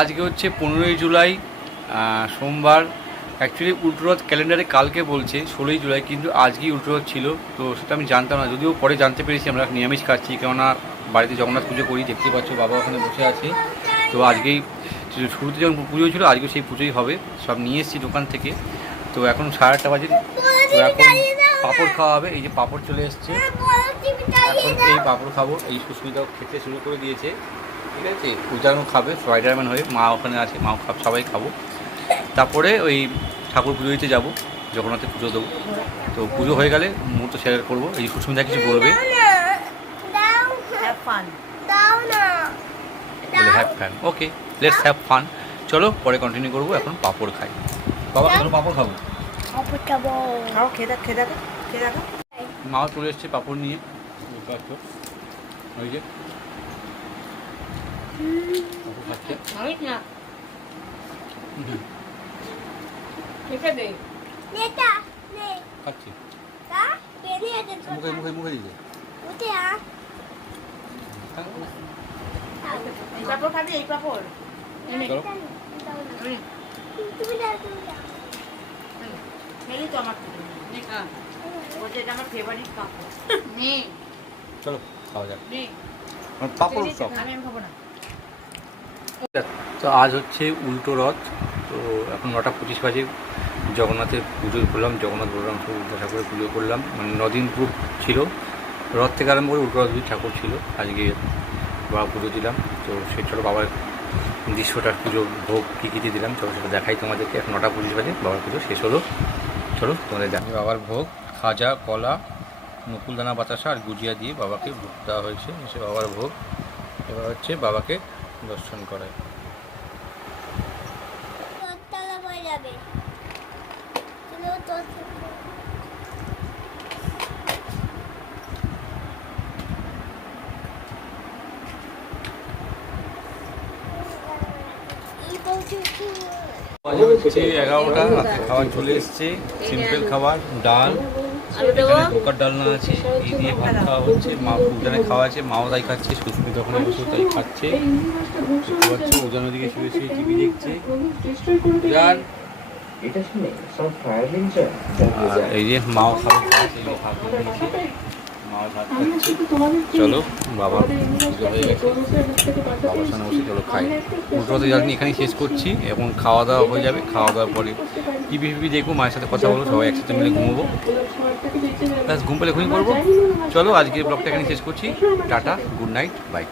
আজকে হচ্ছে পনেরোই জুলাই সোমবার। অ্যাকচুয়ালি উল্টোরথ ক্যালেন্ডারে কালকে বলছে, ষোলোই জুলাই, কিন্তু আজকেই উল্টোরথ ছিল। তো সেটা আমি জানতাম না, যদিও পরে জানতে পেরেছি, আমরা নিরামিষ খাচ্ছি, কেননা বাড়িতে জগন্নাথ পুজো করি, দেখতে পাচ্ছ বাবা ওখানে বসে আছে। তো আজকেই শুরুতে যখন পুজো ছিল আজকে সেই পুজোই হবে। সব নিয়ে এসেছি দোকান থেকে। তো এখন সাড়ে আটটা বাজে। তো এখন পাঁপড় খাওয়া হবে, এই যে পাঁপড় চলে এসছে। এখন এই পাঁপড় খাব, এই সুস্মিতাও খেতে শুরু করে দিয়েছে। ঠিক আছে? পূজানো খাবে স্পাইডারম্যান হয়ে মা ওখানে আছে মাও খাব সবাই খাব। তারপরে ওই ঠাকুর পুজো দিতে যাব জগন্নাথের পুজো দেবো। তো পুজো হয়ে গেলে মুহূর্ত শেয়ার করব এই সুস্মিতা কিছু বলবে। বলে have fun okay let's have fun চলো পরে কন্টিনিউ করব এখন পাঁপড় খাই। বাবা চলো পাঁপড় খাব? খাও খেয়ে দেখ খেয়ে দেখো খেয়ে দেখো। মাও চলে এসছে পাঁপড় নিয়ে। ওই যে পাঁপড় খাচ্ছে হুম, খাচ্ছি মুখে মুখে মুখে দিকে এই পাপড় খাবি এই পাপড় খেলি তো আমার আমার ফেভারিট পাপড় চলো খাওয়া যাক নে সব আমি আমি খাব না তো আজ হচ্ছে উল্টো রথ, তো এখন নটা পঁচিশ বাজে। জগন্নাথের পুজো করলাম, জগন্নাথ বলরাম ঠাকুরের পুজো করলাম। মানে নদিন পুর ছিল। রথ থেকে আরম্ভ করে উল্টো রথ ঠাকুর ছিল। আজকে বাবা পুজো দিলাম, তো সেই ছোটো বাবার দৃশ্যটার পুজো ভোগ কী কী দিলাম চলো সেটা দেখাই তোমাদেরকে। এখন নটা পঁচিশ বাজে, বাবার পুজো শেষ হলো। চলো তোমাদের দেখাই বাবার ভোগ, খাজা, কলা নকুলদানা বাতাসা আর গুজিয়া দিয়ে বাবাকে ভোগ দেওয়া হয়েছে। এসে বাবার ভোগ। এবার হচ্ছে বাবাকে দর্শন বাজে হচ্ছে এগারোটা রাতে খাবার চলে এসছে। সিম্পল খাবার ডাল। এখানে ঢোকার ডালনা আছে এই দিয়ে ভাত খাওয়া হচ্ছে মা উজানে খাওয়া আছে মাও তাই খাচ্ছে সুস্মিত ওখানে বসে তাই খাচ্ছে। দেখতে পাচ্ছ উজান ওদিকে শুয়ে শুয়ে টিভি দেখছে। উজান এটা শুনে সব ফায়ার রেঞ্জার আর এই যে মাও খাবে ভাত এই যে ভাত দিয়েছে মাও ভাত খাচ্ছে চলো, বাবা বাবার সামনে বসে চলো খাই উল্টোতে জানি এখানেই শেষ করছি এখন খাওয়া দাওয়া হয়ে যাবে খাওয়া দাওয়ার পরে টিভি ফিভি দেখব, মায়ের সাথে কথা বলব, সবাই একসাথে মিলে ঘুমোবো। ব্যাস, ঘুম পেলে ঘুমিয়ে পড়ব চলো, আজকের ব্লগটা এখানে শেষ করছি। Tata good night bye